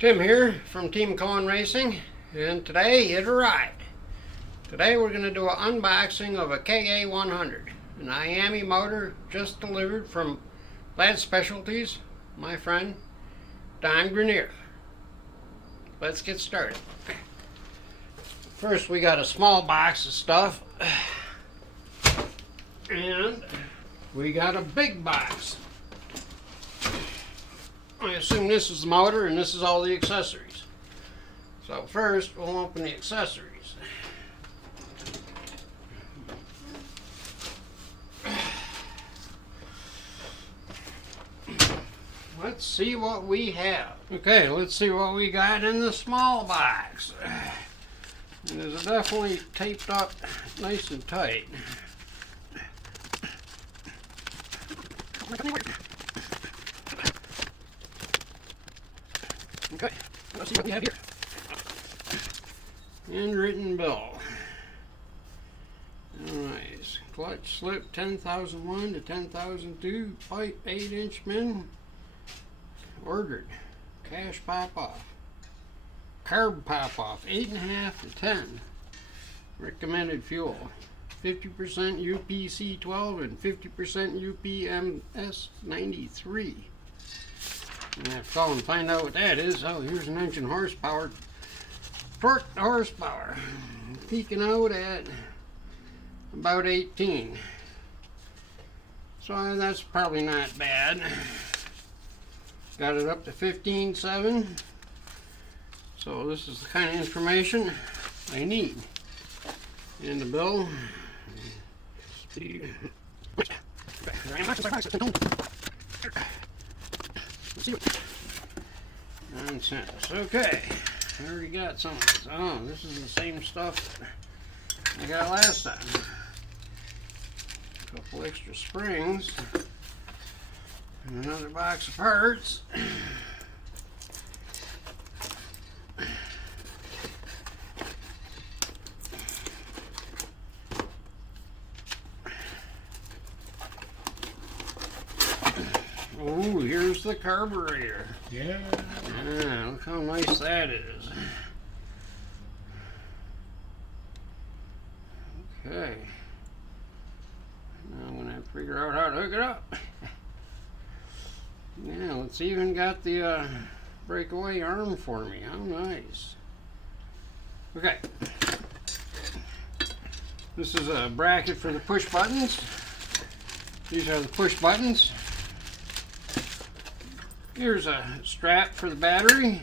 Tim here from TeamKoen Racing, and today hit a ride. Today we're going to do an unboxing of a KA100, an IAME motor just delivered from Lad Specialties, my friend Don Grenier. Let's get started. First we got a small box of stuff, and we got a big box. I assume this is the motor and this is all the accessories. So first we'll open the accessories. Let's see what we have. Okay, let's see what we got in the small box. And it's definitely taped up nice and tight. Okay, let's see what we have here. Handwritten bill. Nice. Clutch slip 10,001 to 10,002. Pipe 8-inch min. Ordered. Cash pop off. Carb pop off 8.5 to 10. Recommended fuel 50% UPC 12 and 50% UPMS 93. I have to call and find out what that is. Oh, here's an engine horsepower. Torque to horsepower. Peaking out at about 18. So that's probably not bad. Got it up to 15.7. So this is the kind of information I need. In the bill. Nonsense. Okay, I already got some of this. Oh, this is the same stuff I got last time. A couple extra springs. And another box of parts. Oh, here's the carburetor. Yeah. Ah, look how nice that is. Okay. Now I'm going to have to figure out how to hook it up. Yeah, it's even got the breakaway arm for me. How nice. Okay. This is a bracket for the push buttons. These are the push buttons. Here's a strap for the battery,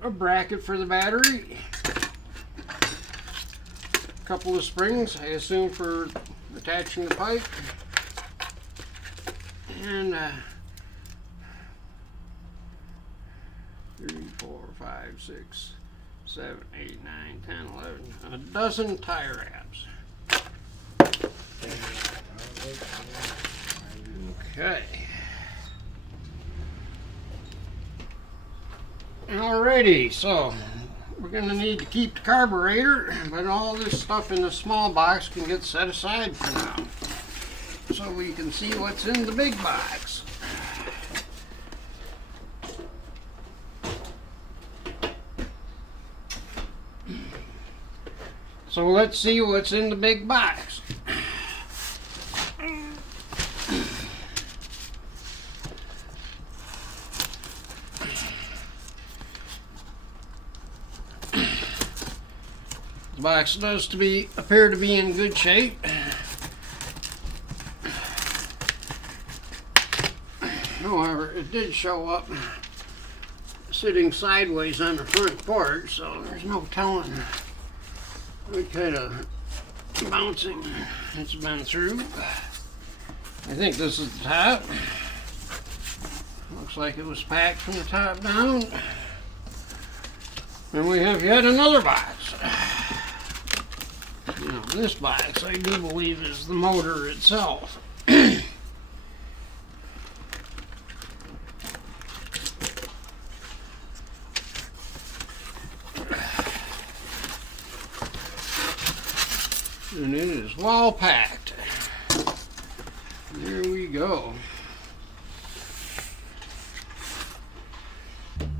a bracket for the battery, a couple of springs, I assume for attaching the pipe, and 3, 4, 5, 6, 7, 8, 9, 10, 11, a dozen tire wraps. Okay. Alrighty, so we're going to need to keep the carburetor, but all this stuff in the small box can get set aside for now, so we can see what's in the big box. So let's see what's in the big box. The box does appear to be in good shape. However, it did show up sitting sideways on the front porch, so there's no telling what kind of bouncing it's been through. I think this is the top. Looks like it was packed from the top down. And we have yet another box. Now, this box, I do believe, is the motor itself. And it is well packed. There we go.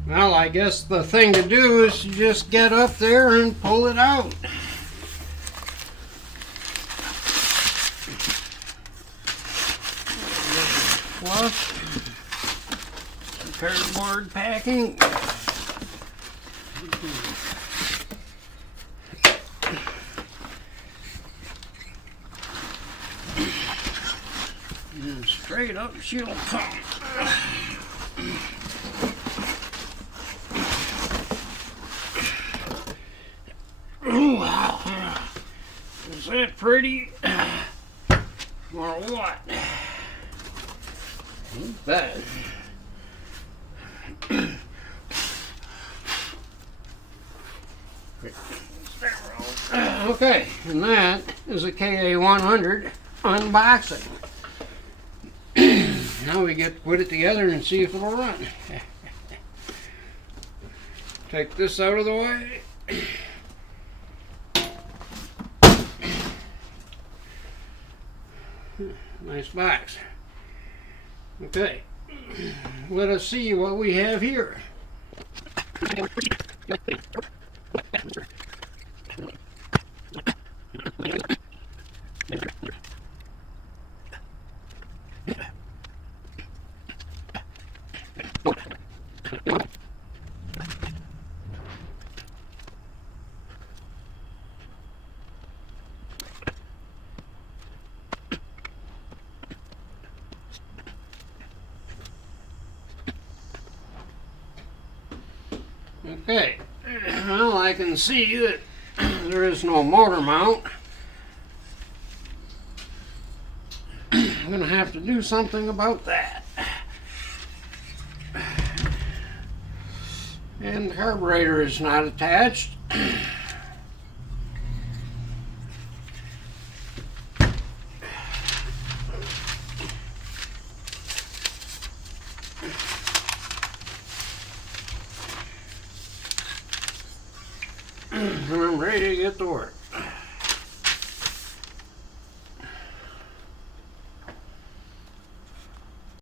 Well, I guess the thing to do is to just get up there and pull it out. Fluff. Some cardboard packing. And straight up she'll come. Oh, wow. Is that pretty? Or what? Not bad. Okay, and that is a KA100 unboxing. Now we get to put it together and see if it'll run. Take this out of the way. Nice box. Okay, let us see what we have here. Okay, well, I can see that there is no motor mount. I'm going to have to do something about that. And the carburetor is not attached. And I'm ready to get to work.